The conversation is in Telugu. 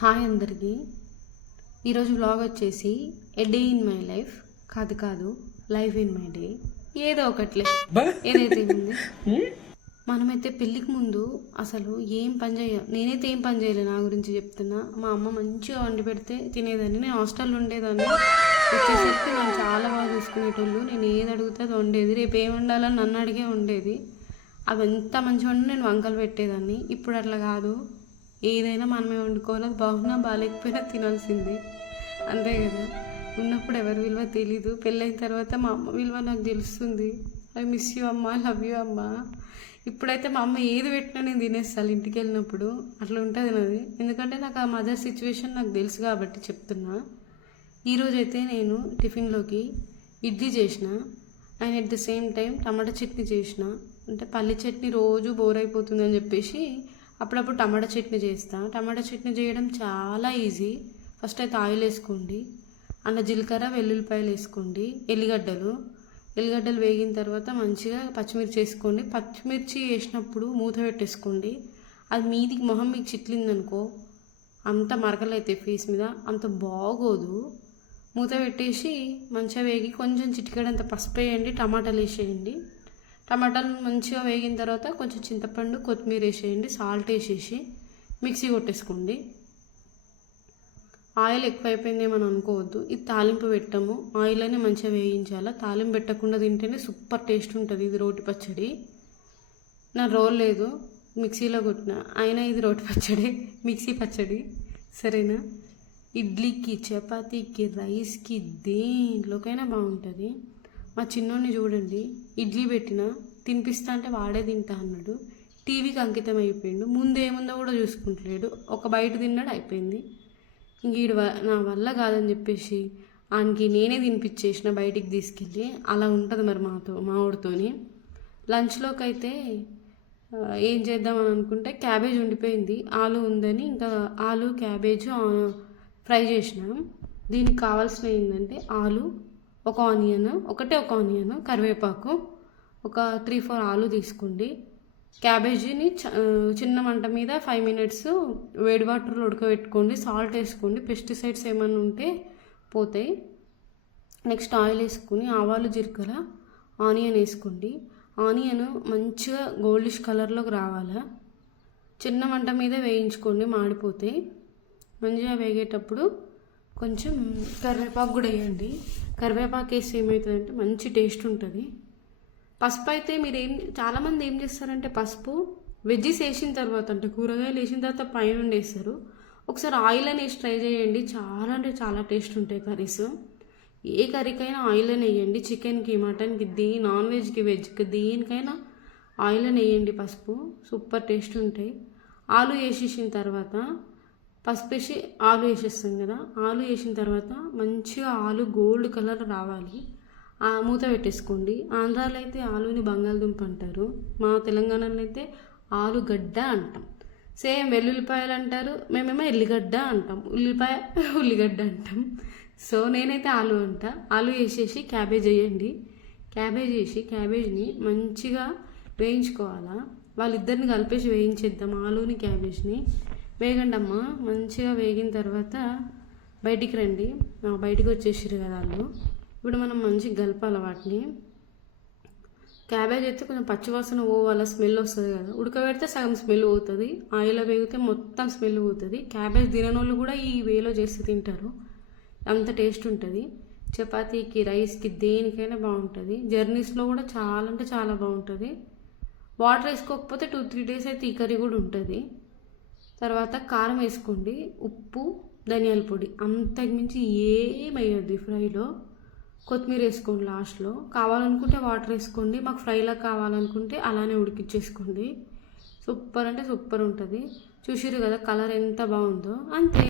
హాయ్ అందరికీ. ఈరోజు వ్లాగ్ వచ్చేసి ఏ డే ఇన్ మై లైఫ్ కాదు లైఫ్ ఇన్ మై డే, ఏదో ఒకట్లే ఏదైతే ఉంది. మనమైతే పెళ్ళికి ముందు అసలు ఏం పని నేనైతే ఏం పని చేయలేదు. నా గురించి చెప్తున్నా. మా అమ్మ మంచిగా వండి పెడితే తినేదాన్ని. నేను హాస్టల్లో ఉండేదాన్ని. వచ్చేసరికి నన్ను చాలా బాగా చూసుకునేటోళ్ళు. నేను ఏది అడిగితే అది వండేది. రేపు ఏం వండాలని నన్ను అడిగే వండేది. అవి ఎంత మంచిగా వండి నేను వంకలు పెట్టేదాన్ని. ఇప్పుడు అట్లా కాదు. ఏదైనా మనమే వండుకోవాలి. బాగున్నా బాగాలేకపోయినా తినాల్సిందే, అంతే కదా. ఉన్నప్పుడు ఎవరి విలువ తెలీదు. పెళ్ళైన తర్వాత మా అమ్మ విలువ నాకు తెలుస్తుంది. ఐ మిస్ యూ అమ్మ, లవ్ యూ అమ్మ. ఇప్పుడైతే మా అమ్మ ఏది పెట్టినా నేను తినేస్తాను. ఇంటికి వెళ్ళినప్పుడు అట్లా ఉంటుంది నాది. ఎందుకంటే నాకు ఆ మదర్ సిచ్యువేషన్ నాకు తెలుసు కాబట్టి చెప్తున్నా. ఈరోజైతే నేను టిఫిన్లోకి ఇడ్లీ చేసిన and at the same time tomato chutney చేసిన. అంటే పల్లి చట్నీ రోజు బోర్ అయిపోతుందని చెప్పేసి అప్పుడప్పుడు టమాటా చట్నీ చేస్తా. టమాటా చట్నీ చేయడం చాలా ఈజీ. ఫస్ట్ అయితే ఆయిల్ వేసుకోండి, అందులో జీలకర్ర వెల్లుల్లిపాయలు వేసుకోండి, ఎల్లిగడ్డలు వేగిన తర్వాత మంచిగా పచ్చిమిర్చి వేసుకోండి. పచ్చిమిర్చి వేసినప్పుడు మూత పెట్టేసుకోండి. అది మీదికి మొహం మీకు చిట్లిందనుకో, అంత మరకలైతే ఫేస్ మీద, అంత బాగోదు. మూత పెట్టేసి మంచిగా వేగి కొంచెం చిటికెడంత పసుపు వేయండి, టమాటాలు వేసేయండి. టమాటాలు మంచిగా వేగిన తర్వాత కొంచెం చింతపండు, కొత్తిమీర వేసేయండి, సాల్ట్ వేసేసి మిక్సీ కొట్టేసుకోండి. ఆయిల్ ఎక్కువ అయిపోయిందేమని అనుకోవద్దు. ఇది తాలింపు పెట్టాము. ఆయిల్ అని మంచిగా వేయించాలి. తాలింపు పెట్టకుండా తింటేనే సూపర్ టేస్ట్ ఉంటుంది. ఇది రోటి పచ్చడి. నా రోల్ లేదు, మిక్సీలో కొట్టిన. అయినా ఇది రోటి పచ్చడి, మిక్సీ పచ్చడి, సరేనా. ఇడ్లీకి, చపాతీకి, రైస్కి, దేంట్లోకైనా బాగుంటుంది. మా చిన్నోడిని చూడండి, ఇడ్లీ పెట్టినా తినిపిస్తా అంటే వాడే తింటా అన్నాడు. టీవీకి అంకితం అయిపోయిండు. ముందు ఏముందో కూడా చూసుకుంటలేడు. ఒక బయట తిన్నాడు, అయిపోయింది. ఇంక నా వల్ల కాదని చెప్పేసి ఆయనకి నేనే తినిపించేసిన బయటికి తీసుకెళ్ళి. అలా ఉంటుంది మరి మా ఊడితోని. లంచ్లోకి అయితే ఏం చేద్దామని అనుకుంటే క్యాబేజ్ ఉండిపోయింది, ఆలు ఉందని ఇంకా ఆలు క్యాబేజ్ ఫ్రై చేసినాం. దీనికి కావాల్సిన ఏంటంటే ఆలు, ఒక ఆనియన్, కరివేపాకు, ఒక 3-4 ఆలు తీసుకోండి. క్యాబేజీని చిన్న మంట మీద 5 minutes వేడి వాటర్లో ఉడకబెట్టుకోండి. సాల్ట్ వేసుకోండి. పెస్టిసైడ్స్ ఏమైనా ఉంటే పోతాయి. నెక్స్ట్ ఆయిల్ వేసుకుని ఆవాలు, జీలకర్ర, ఆనియన్ వేసుకోండి. ఆనియన్ మంచిగా గోల్డిష్ కలర్లోకి రావాలి. చిన్న మంట మీద వేయించుకోండి, మాడిపోతాయి. మంచిగా వేగేటప్పుడు కొంచెం కరివేపాకు కూడా వేయండి. కరివేపాకు వేసి ఏమవుతుందంటే మంచి టేస్ట్ ఉంటుంది. పసుపు అయితే చాలామంది ఏం చేస్తారంటే పసుపు వెజ్జీస్ వేసిన తర్వాత, అంటే కూరగాయలు వేసిన తర్వాత పైన వేస్తారు. ఒకసారి ఆయిల్ అని వేసి ట్రై చేయండి. చాలా అంటే చాలా టేస్ట్ ఉంటాయి కర్రీస్. ఏ కర్రీకైనా ఆయిల్ అని వేయండి. చికెన్కి, మటన్కి, నాన్ వెజ్కి, వెజ్కి, దేనికైనా ఆయిల్ అని వేయండి. పసుపు సూపర్ టేస్ట్ ఉంటాయి. ఆలు వేసేసిన తర్వాత పసుపు వేసి ఆలు వేసేస్తాం కదా. ఆలు వేసిన తర్వాత మంచిగా ఆలు గోల్డ్ కలర్ రావాలి. మూత పెట్టేసుకోండి. ఆంధ్రాలో అయితే ఆలుని బంగాళదుంప అంటారు. మా తెలంగాణలో అయితే ఆలుగడ్డ అంటాం. సేమ్ వెల్లుల్లిపాయలు అంటారు, మేమేమో ఎల్లిగడ్డ అంటాం. ఉల్లిగడ్డ అంటాం. సో నేనైతే ఆలు అంట. ఆలు వేసేసి క్యాబేజ్ వేయండి. క్యాబేజ్ వేసి క్యాబేజ్ని మంచిగా వేయించుకోవాలా. వాళ్ళిద్దరిని కలిపేసి వేయించేద్దాం, ఆలుని క్యాబేజ్ని. వేగండి అమ్మ. మంచిగా వేగిన తర్వాత బయటికి రండి. బయటికి వచ్చేసారు కదా వాళ్ళు. ఇప్పుడు మనం మంచిగా కలపాలి వాటిని. క్యాబేజ్ అయితే కొంచెం పచ్చివాసన పోవాల, స్మెల్ వస్తుంది కదా. ఉడకబెడితే సగం స్మెల్ పోతుంది, ఆయిల్లో వేగితే మొత్తం స్మెల్ పోతుంది. క్యాబేజ్ తిననోళ్ళు కూడా ఈ వేలో చేసి తింటారు, అంత టేస్ట్ ఉంటుంది. చపాతీకి, రైస్కి, దేనికైనా బాగుంటుంది. జర్నీస్లో కూడా చాలా అంటే చాలా బాగుంటుంది. వాటర్ వేసుకోకపోతే 2-3 days అయితే ఈ కర్రీ కూడా ఉంటుంది. తర్వాత కారం వేసుకోండి, ఉప్పు, ధనియాల పొడి, అంతకుమించి ఏమయ్యద్ది ఫ్రైలో. కొత్తిమీర వేసుకోండి లాస్ట్లో. కావాలనుకుంటే వాటర్ వేసుకోండి. మాకు ఫ్రైలా కావాలనుకుంటే అలానే ఉడికిచ్చేసుకోండి. సూపర్ అంటే సూపర్ ఉంటుంది. చూసిర్రు కదా కలర్ ఎంత బాగుందో, అంతే.